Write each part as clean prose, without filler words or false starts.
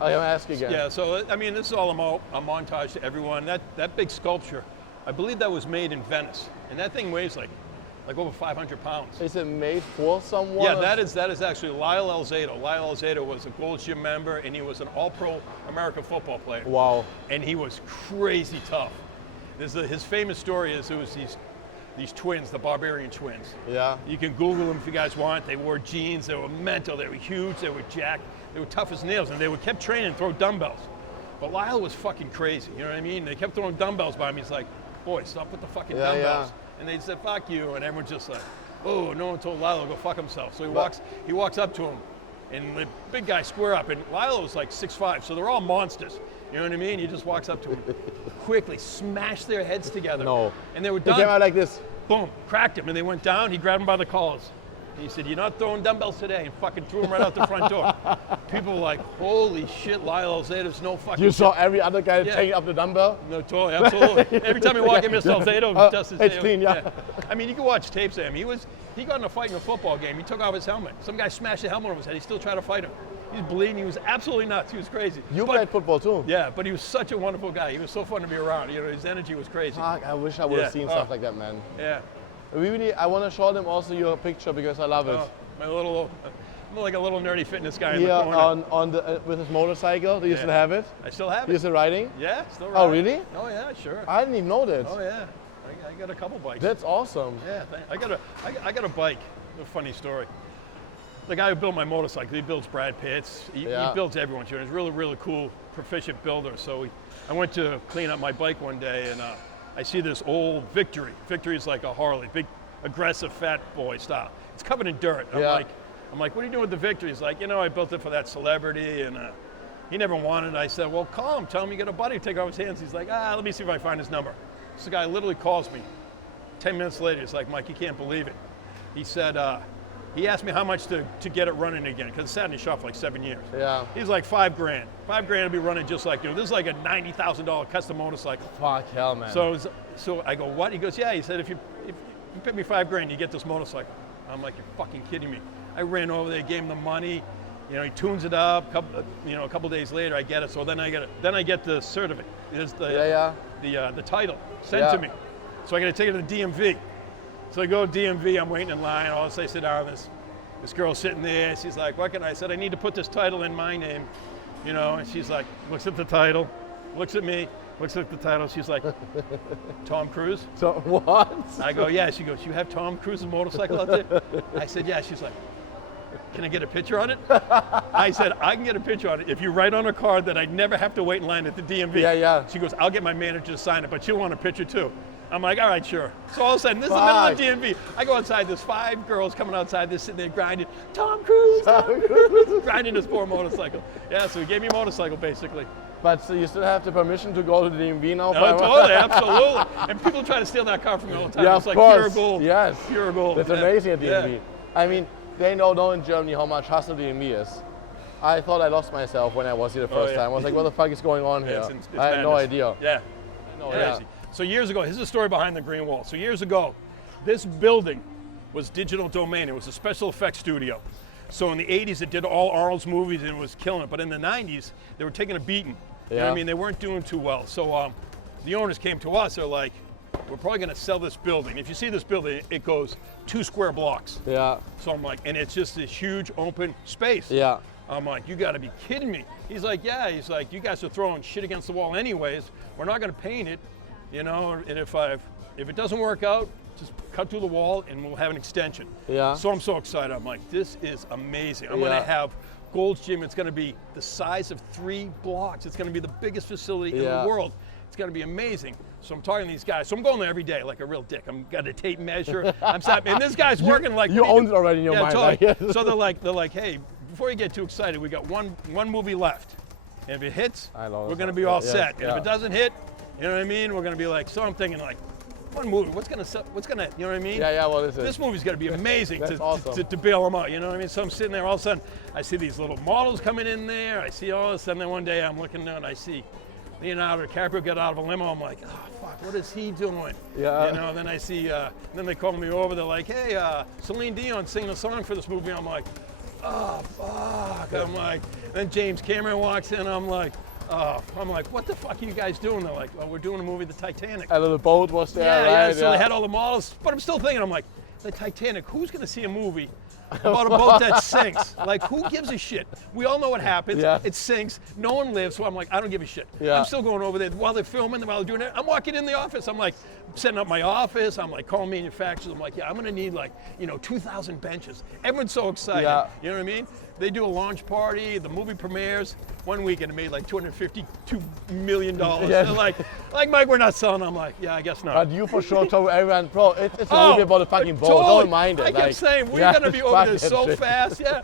I'm gonna ask you again. Yeah, so I mean, this is all a montage to everyone. That big sculpture, I believe that was made in Venice, and that thing weighs like over 500 pounds. Is it made for someone? Yeah, that is actually Lyle Alzado. Lyle Alzado was a Gold's Gym member, and he was an All-Pro American football player. Wow. And he was crazy tough. His famous story is it was these twins, the Barbarian twins. Yeah. You can Google them if you guys want. They wore jeans. They were mental. They were huge. They were jacked. They were tough as nails, and they kept training and throw dumbbells. But Lyle was fucking crazy. You know what I mean? They kept throwing dumbbells by him. He's like, boy, stop with the fucking dumbbells. Yeah. And they said, fuck you. And everyone's just like, oh, no one told Lyle to go fuck himself. So he walks up to him, and the big guy square up. And Lyle was like 6'5", so they're all monsters. You know what I mean? He just walks up to him, quickly smashed their heads together. No. And they were done. They came out like this. Boom, cracked him, and they went down. He grabbed him by the collars. And he said, you're not throwing dumbbells today, and fucking threw him right out the front door. People were like, holy shit, Lyle Alzado's no fucking You saw every other guy taking up the dumbbell? No, totally, absolutely. Every time you walk in, Mr. Alzado does his It's clean, yeah. I mean, you can watch tapes of him. He got in a fight in a football game. He took off his helmet. Some guy smashed the helmet on his head. He still tried to fight him. He was bleeding. He was absolutely nuts. He was crazy. You played football too? Yeah, but he was such a wonderful guy. He was so fun to be around. You know, his energy was crazy. Fuck, I wish I would have seen stuff like that, man. Yeah. I want to show them also your picture because I love it. I'm like a little nerdy fitness guy in the corner. With his motorcycle. Do you still have it? I still have it. You still riding? Yeah, still riding. Oh, really? Oh, yeah, sure. I didn't even know that. Oh, yeah. I got a couple bikes. That's awesome. Yeah, I got a bike. A funny story. The guy who built my motorcycle, he builds Brad Pitts. He builds everyone. He's a really, really cool, proficient builder. So I went to clean up my bike one day, and I see this old Victory. Victory is like a Harley, big, aggressive, fat boy style. It's covered in dirt. I'm like, what are you doing with the Victory? He's like, I built it for that celebrity, and he never wanted it. I said, well, call him. Tell him you got a buddy. Take off his hands. He's like, let me see if I find his number. So the guy literally calls me. 10 minutes later, he's like, Mike, you can't believe it. He said, he asked me how much to get it running again, because it sat in his shop for like 7 years. Yeah. He's like, $5 grand. $5 grand to be running just like you. This is like a $90,000 custom motorcycle. Fuck hell, man. So I go, what? He goes, yeah. He said, if you pay me $5 grand, you get this motorcycle. I'm like, you're fucking kidding me. I ran over there, gave him the money. He tunes it up. A couple days later, I get it. So then I get the certificate. There's the title sent to me. So I got to take it to the DMV. So I go to DMV. I'm waiting in line. All of a sudden, I sit down. This girl's sitting there. She's like, "What can I?" said, "I need to put this title in my name." And she's like, looks at the title, looks at me, looks at the title. She's like, "Tom Cruise." So what? I go, "Yeah." She goes, "You have Tom Cruise's motorcycle out there?" I said, "Yeah." She's like, "Can I get a picture on it?" I said, "I can get a picture on it if you write on a card that I never have to wait in line at the DMV." Yeah. She goes, "I'll get my manager to sign it, but she'll want a picture too." I'm like, all right, sure. So all of a sudden, this is the middle of DMV. I go outside, there's 5 girls coming outside, they're sitting there grinding, Tom Cruise, grinding this poor motorcycle. Yeah, so he gave me a motorcycle, basically. But so you still have the permission to go to the DMV now? No, totally, absolutely. And people try to steal that car from me all the time. Yeah, it's like course. pure gold. Yes. Pure gold. That's amazing at DMV. Yeah. I mean, they don't know in Germany how much hustle DMV is. I thought I lost myself when I was here the first time. I was like, what the fuck is going on here? It's I had no idea. Yeah. No idea. So years ago, here's the story behind the green wall. So years ago, this building was Digital Domain. It was a special effects studio. So in the 80s, it did all Arnold's movies and it was killing it. But in the 90s, they were taking a beating. You know what I mean? They weren't doing too well. So the owners came to us. They're like, we're probably going to sell this building. If you see this building, it goes 2 square blocks. Yeah. So I'm like, and it's just this huge open space. Yeah. I'm like, you got to be kidding me. He's like, yeah. He's like, you guys are throwing shit against the wall anyways. We're not going to paint it. And if it doesn't work out, just cut through the wall and we'll have an extension. Yeah. So I'm so excited. I'm like, this is amazing. I'm going to have Gold's Gym. It's going to be the size of 3 blocks. It's going to be the biggest facility in the world. It's going to be amazing. So I'm talking to these guys. So I'm going there every day like a real dick. I'm got a tape measure. I'm stopping. And this guy's working like you owned it already in your mind. Totally. Like, So they're like, hey, before you get too excited, we got one movie left. And if it hits, we're going to be all set. And if it doesn't hit, you know what I mean? We're going to be like, so I'm thinking like, one movie, what's going to, you know what I mean? Yeah, what is it? This movie's going to be amazing awesome. to bail them out, you know what I mean? So I'm sitting there, all of a sudden, I see these little models coming in there. I see all of a sudden, then one day I'm looking down, I see Leonardo DiCaprio get out of a limo. I'm like, oh, fuck, what is he doing? Yeah. Then I see, then they call me over. They're like, hey, Celine Dion singing a song for this movie. I'm like, oh, fuck. I'm like, then James Cameron walks in, I'm like, what the fuck are you guys doing? They're like, well, we're doing a movie, The Titanic. And the boat was there, Yeah, right? so they had all the models. But I'm still thinking, I'm like, The Titanic, who's going to see a movie about a boat that sinks? Like, who gives a shit? We all know what happens. Yeah. It sinks. No one lives. So I'm like, I don't give a shit. Yeah. I'm still going over there while they're filming, while they're doing it. I'm walking in the office. I'm like, setting up my office. I'm like, calling manufacturers. I'm like, yeah, I'm going to need 2,000 benches. Everyone's so excited. Yeah. You know what I mean? They do a launch party. The movie premieres. One weekend it made like $252 million. Yes. They're like, Mike, we're not selling. I'm like, yeah, I guess not. But you for sure told everyone, bro, it's a movie about a fucking boat. Totally. Don't mind it. I kept saying, we're going to be over there so fast. Yeah,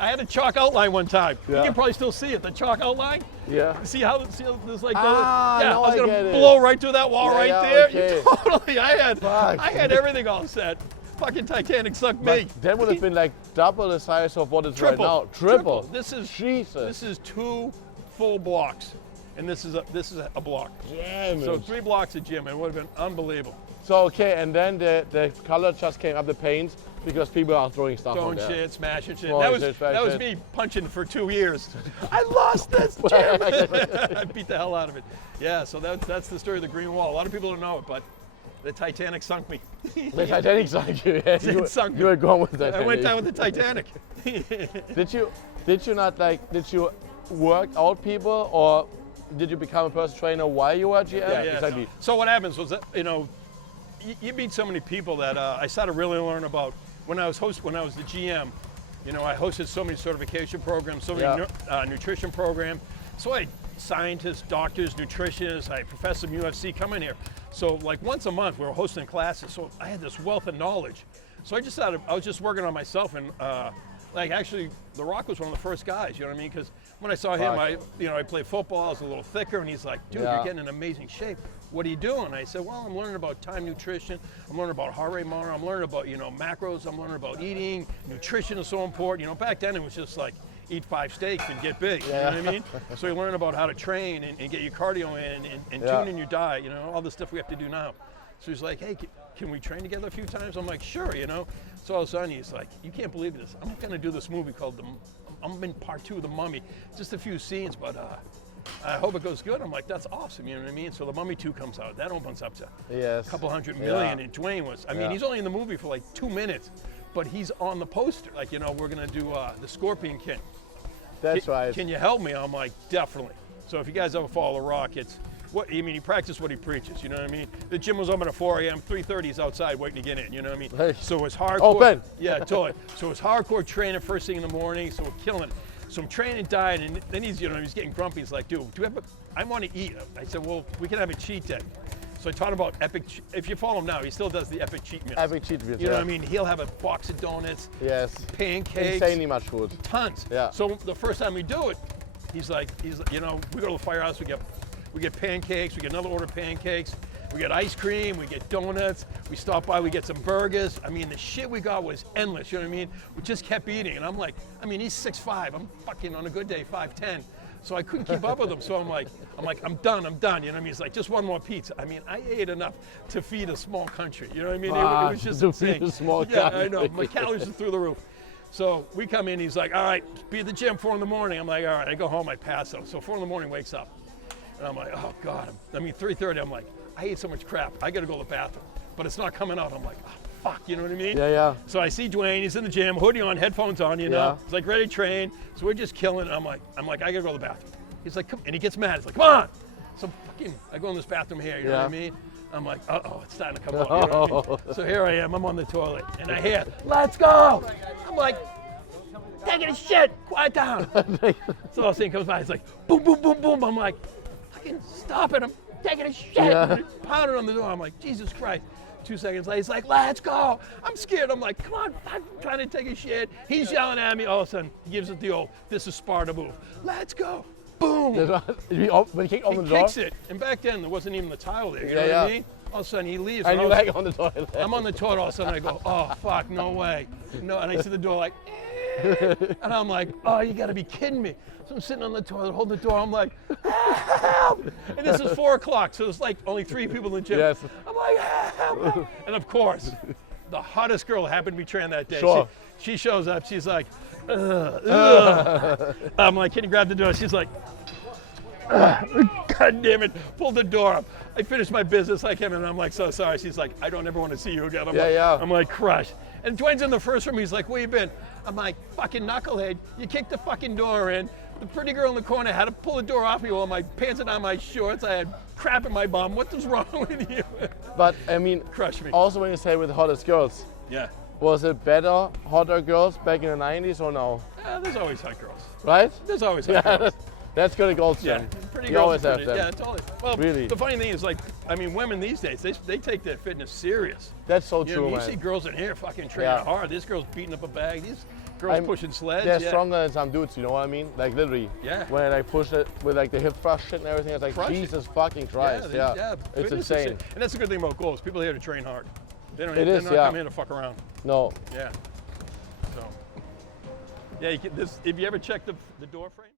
I had a chalk outline one time. Yeah. You can probably still see it, the chalk outline. Yeah. See how there's like no, I was I going get to it. blow right through that wall right there. Okay. Totally. I Fuck. had everything all set. Fucking Titanic sucked me. But that would have been like double the size of what it's Triple. right now. Triple. This is Jesus. This is 2 full blocks, and this is a block. Damn So it. 3 blocks of gym. It would have been unbelievable. So okay, and then the color just came up, the paint, because people are throwing stuff on Throwing there. shit, smashing shit. Throwing That shit, was shit. me punching for 2 years. I lost this gym. I beat the hell out of it. Yeah, so that's the story of the Green Wall. A lot of people don't know it, but the Titanic sunk me. The Titanic sunk you. Yeah, It sunk me. you were going with the Titanic. I went down with the Titanic. Did you work out people, or did you become a personal trainer while you were at GM? Yeah. Exactly. So what happens was that, you meet so many people that I started really learning about when I was the GM. I hosted so many certification programs, so many nutrition programs. So I had scientists, doctors, nutritionists, I had professors from UFC come in here. So like once a month we were hosting classes. So I had this wealth of knowledge. So I was just working on myself, and actually The Rock was one of the first guys, you know what I mean? Because when I saw him, I played football, I was a little thicker, and he's like, dude, you're getting in amazing shape. What are you doing? I said, well, I'm learning about time nutrition. I'm learning about heart rate monitor. I'm learning about, macros. I'm learning about eating. Nutrition is so important. Back then it was just like, eat 5 steaks and get big, you know what I mean? So you learn about how to train and get your cardio in and tune in your diet, all the stuff we have to do now. So he's like, hey, can we train together a few times? I'm like, sure, So all of a sudden he's like, you can't believe this. I'm gonna do this movie called I'm in part 2 of The Mummy. Just a few scenes, but I hope it goes good. I'm like, that's awesome, you know what I mean? So The Mummy 2 comes out. That opens up to a couple $100 million, and Dwayne was, he's only in the movie for like 2 minutes, but he's on the poster. Like, we're gonna do the Scorpion King. That's right. Can you help me? I'm like, definitely. So if you guys ever follow The Rock, he practiced what he preaches, you know what I mean? The gym was open at 4 a.m., 3:30 he's outside waiting to get in, you know what I mean? Hey. So it's hardcore. Open. Yeah, totally. So it's hardcore training first thing in the morning, so we're killing it. So I'm training diet, and then he's getting grumpy. He's like, dude, I want to eat. I said, well, we can have a cheat day. So I taught him about epic, if you follow him now, he still does the epic cheat meals. Epic cheat meals, You know what I mean? He'll have a box of donuts, Yes. pancakes. Insanely much food. Tons. Yeah. So the first time we do it, he's like, we go to the firehouse, we get pancakes, we get another order of pancakes, we get ice cream, we get donuts, we stop by, we get some burgers. The shit we got was endless, you know what I mean? We just kept eating, and I'm like, he's 6'5", I'm fucking on a good day 5'10". So I couldn't keep up with him, so I'm like, I'm done, you know what I mean? He's like, just one more pizza. I ate enough to feed a small country, you know what I mean? It was just to insane. feed a small Yeah, country. I know, my calories are through the roof. So we come in, he's like, all right, be at the gym 4 in the morning. I'm like, all right, I go home, I pass out. So 4 in the morning wakes up. And I'm like, oh God. 3:30, I'm like, I ate so much crap, I gotta go to the bathroom. But it's not coming out. I'm like, oh, fuck, you know what I mean? Yeah. So I see Dwayne, he's in the gym, hoodie on, headphones on, Yeah. He's like ready to train. So we're just killing it. I'm like, I gotta go to the bathroom. He's like, come, and he gets mad. He's like, come on. So I go in this bathroom here, you know what I mean? I'm like, uh-oh, it's starting to come out, you know what I mean? So here I am, I'm on the toilet, and I hear, let's go. I'm like, taking a shit, quiet down. So all of a sudden comes by, he's like, boom, boom, boom, boom. I'm like, fucking stop it, I'm taking a shit. Yeah. Pounding on the door, I'm like, Jesus Christ. 2 seconds later, he's like, let's go. I'm scared. I'm like, come on, I'm trying to take a shit. He's yelling at me. All of a sudden, he gives it the old, this is Sparta move. Let's go. Boom. When he kicked on the door? Kicks it. And back then, there wasn't even the tile there. You know what I mean? All of a sudden, he leaves. And you're like on the toilet. I'm on the toilet. All of a sudden, I go, oh, fuck, no way. No, and I see the door like, and I'm like, oh, you got to be kidding me. So I'm sitting on the toilet, holding the door. I'm like, help! And this is 4 o'clock, so there's like only 3 people in the gym. Yes. I'm like, help! And of course, the hottest girl happened to be training that day. Sure. She shows up. She's like, I'm like, can you grab the door? She's like, God damn it, pull the door up. I finished my business, I came in, and I'm like, so sorry. She's like, I don't ever want to see you again. I'm like, crushed. And Dwayne's in the first room, he's like, where you been? I'm like, fucking knucklehead, you kicked the fucking door in. The pretty girl in the corner had to pull the door off me while my pants are down my shorts. I had crap in my bum. What was wrong with you? But I mean, crush me. Also when you say with the hottest girls, yeah. Was it better, hotter girls back in the 90s or no? Yeah, there's always hot girls. Right? There's always hot girls. That's good at Goldstone. Yeah, pretty you girls always pretty, have them. Yeah, totally. Well, really? The funny thing is, like, I mean, women these days, they take their fitness serious. That's so true, You man. see girls in here fucking training hard. This girl's beating up a bag. These girls pushing sleds. They're stronger than some dudes, you know what I mean? Like, literally. Yeah. When I like push it with like the hip thrust shit and everything, it's like, Jesus fucking Christ. Yeah. It's insane. And that's the good thing about goals. People are here to train hard. They're not coming here to fuck around. No. Yeah. So. Yeah, if you ever check the door frame.